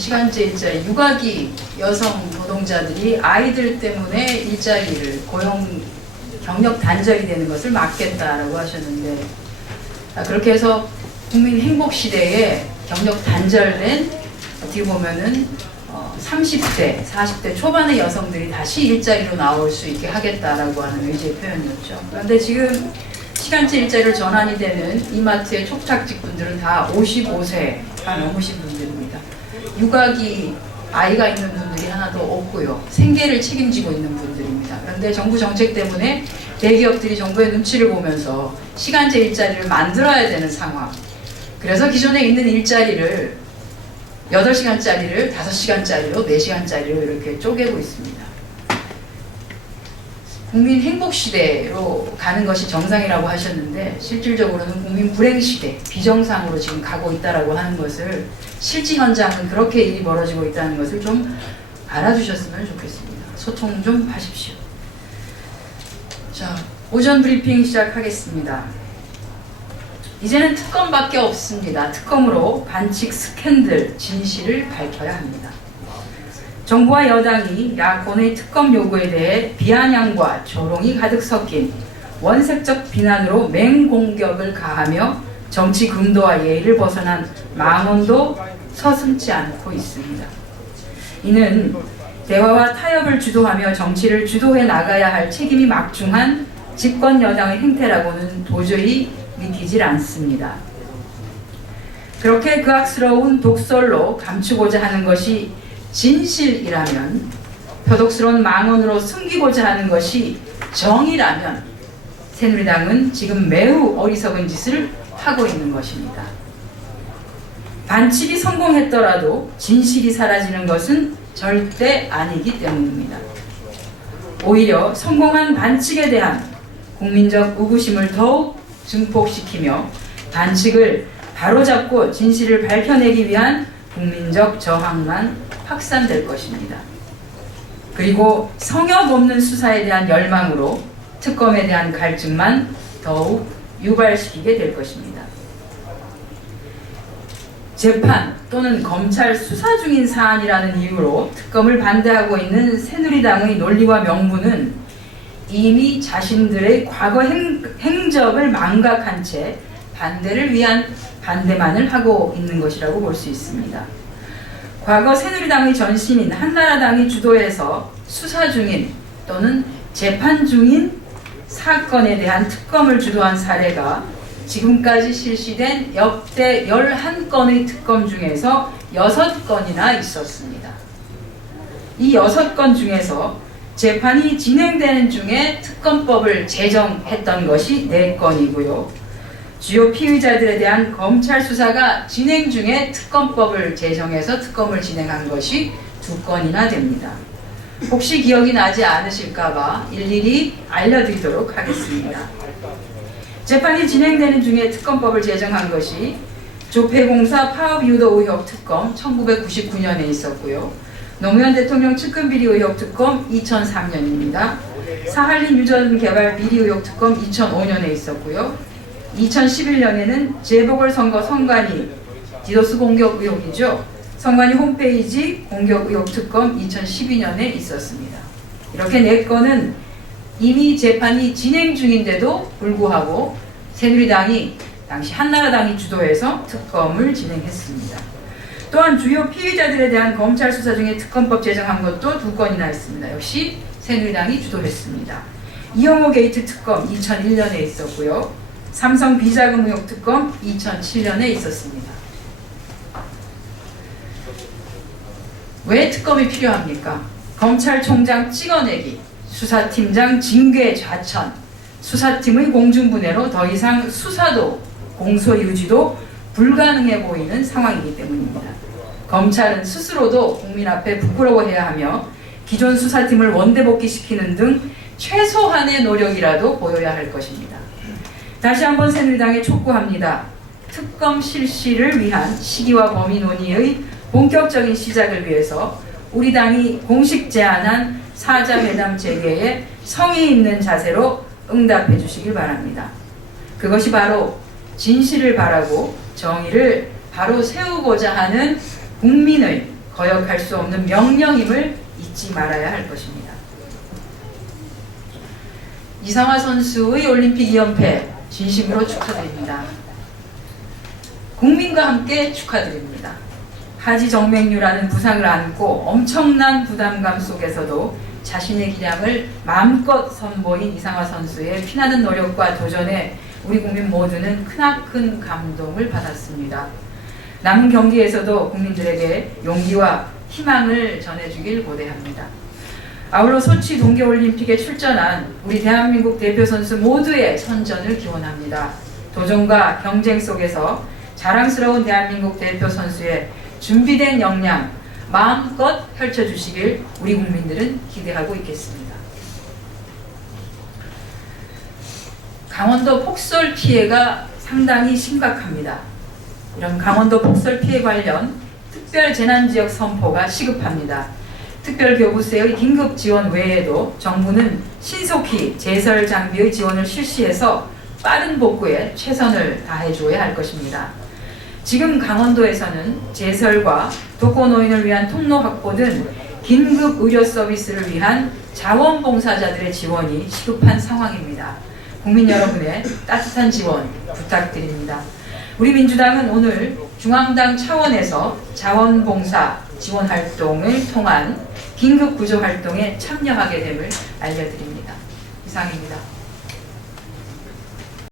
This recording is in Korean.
시간제 일자리, 육아기 여성 노동자들이 아이들 때문에 일자리를 경력 단절이 되는 것을 막겠다라고 하셨는데, 그렇게 해서 국민 행복 시대에 경력 단절된 어떻게 보면은 30대, 40대 초반의 여성들이 다시 일자리로 나올 수 있게 하겠다라고 하는 의지의 표현이었죠. 그런데 지금 시간제 일자리를 전환이 되는 이마트의 촉탁직 분들은 다 55세가 넘으신 분들입니다. 육아기 아이가 있는 분들이 하나도 없고요. 생계를 책임지고 있는 분들입니다. 그런데 정부 정책 때문에 대기업들이 정부의 눈치를 보면서 시간제 일자리를 만들어야 되는 상황. 그래서 기존에 있는 일자리를 8시간짜리를 5시간짜리로 4시간짜리로 이렇게 쪼개고 있습니다. 국민 행복 시대로 가는 것이 정상이라고 하셨는데 실질적으로는 국민 불행 시대, 비정상으로 지금 가고 있다라고 하는 것을, 실제 현장은 그렇게 일이 벌어지고 있다는 것을 좀 알아주셨으면 좋겠습니다. 소통 좀 하십시오. 자, 오전 브리핑 시작하겠습니다. 이제는 특검밖에 없습니다. 특검으로 반칙 스캔들 진실을 밝혀야 합니다. 정부와 여당이 야권의 특검 요구에 대해 비아냥과 조롱이 가득 섞인 원색적 비난으로 맹공격을 가하며 정치 금도와 예의를 벗어난 망언도 서슴지 않고 있습니다. 이는 대화와 타협을 주도하며 정치를 주도해 나가야 할 책임이 막중한 집권 여당의 행태라고는 도저히 믿기질 않습니다. 그렇게 극악스러운 독설로 감추고자 하는 것이 진실이라면, 표독스러운 망언으로 숨기고자 하는 것이 정의라면 새누리당은 지금 매우 어리석은 짓을 하고 있는 것입니다. 반칙이 성공했더라도 진실이 사라지는 것은 절대 아니기 때문입니다. 오히려 성공한 반칙에 대한 국민적 의구심을 더욱 증폭시키며 반칙을 바로잡고 진실을 밝혀내기 위한 국민적 저항만 확산될 것입니다. 그리고 성역 없는 수사에 대한 열망으로 특검에 대한 갈증만 더욱 유발시키게 될 것입니다. 재판 또는 검찰 수사 중인 사안이라는 이유로 특검을 반대하고 있는 새누리당의 논리와 명분은 이미 자신들의 과거 행적을 망각한 채 반대를 위한 반대만을 하고 있는 것이라고 볼 수 있습니다. 과거 새누리당의 전신인 한나라당이 주도해서 수사 중인 또는 재판 중인 사건에 대한 특검을 주도한 사례가 지금까지 실시된 역대 11건의 특검 중에서 6건이나 있었습니다. 이 6건 중에서 재판이 진행되는 중에 특검법을 제정했던 것이 4건이고요. 주요 피의자들에 대한 검찰 수사가 진행 중에 특검법을 제정해서 특검을 진행한 것이 2건이나 됩니다. 혹시 기억이 나지 않으실까봐 일일이 알려드리도록 하겠습니다. 재판이 진행되는 중에 특검법을 제정한 것이 조폐공사 파업유도 의혹 특검 1999년에 있었고요. 노무현 대통령 측근비리 의혹 특검 2003년입니다. 사할린 유전 개발 비리 의혹 특검 2005년에 있었고요. 2011년에는 재보궐선거 선관위 디도스 공격 의혹이죠. 선관위 홈페이지 공격 의혹 특검 2012년에 있었습니다. 이렇게 4건은 이미 재판이 진행 중인데도 불구하고 새누리당이 당시 한나라당이 주도해서 특검을 진행했습니다. 또한 주요 피의자들에 대한 검찰 수사 중에 특검법 제정한 것도 2건이나 있습니다. 역시 새누리당이 주도했습니다. 이영호 게이트 특검 2001년에 있었고요. 삼성 비자금 의혹 특검 2007년에 있었습니다. 왜 특검이 필요합니까? 검찰총장 찍어내기, 수사팀장 징계 좌천, 수사팀의 공중분해로 더 이상 수사도 공소 유지도 불가능해 보이는 상황이기 때문입니다. 검찰은 스스로도 국민 앞에 부끄러워해야 하며 기존 수사팀을 원대복귀시키는 등 최소한의 노력이라도 보여야 할 것입니다. 다시 한번 새누리당에 촉구합니다. 특검 실시를 위한 시기와 범위 논의의 본격적인 시작을 위해서 우리 당이 공식 제안한 사자회담 재개에 성의 있는 자세로 응답해 주시길 바랍니다. 그것이 바로 진실을 바라고 정의를 바로 세우고자 하는 국민의 거역할 수 없는 명령임을 잊지 말아야 할 것입니다. 이상화 선수의 올림픽 2연패 진심으로 축하드립니다. 국민과 함께 축하드립니다. 하지 정맥류라는 부상을 안고 엄청난 부담감 속에서도 자신의 기량을 마음껏 선보인 이상화 선수의 피나는 노력과 도전에 우리 국민 모두는 크나큰 감동을 받았습니다. 남은 경기에서도 국민들에게 용기와 희망을 전해주길 고대합니다. 아울러 소치 동계올림픽에 출전한 우리 대한민국 대표 선수 모두의 선전을 기원합니다. 도전과 경쟁 속에서 자랑스러운 대한민국 대표 선수의 준비된 역량 마음껏 펼쳐주시길 우리 국민들은 기대하고 있겠습니다. 강원도 폭설 피해가 상당히 심각합니다. 이런 강원도 폭설 피해 관련 특별 재난지역 선포가 시급합니다. 특별교부세의 긴급 지원 외에도 정부는 신속히 제설 장비의 지원을 실시해서 빠른 복구에 최선을 다해 주어야 할 것입니다. 지금 강원도에서는 제설과 독거노인을 위한 통로 확보 등 긴급 의료 서비스를 위한 자원봉사자들의 지원이 시급한 상황입니다. 국민 여러분의 따뜻한 지원 부탁드립니다. 우리 민주당은 오늘 중앙당 차원에서 자원봉사 지원 활동을 통한 긴급 구조 활동에 참여하게 됨을 알려드립니다. 이상입니다.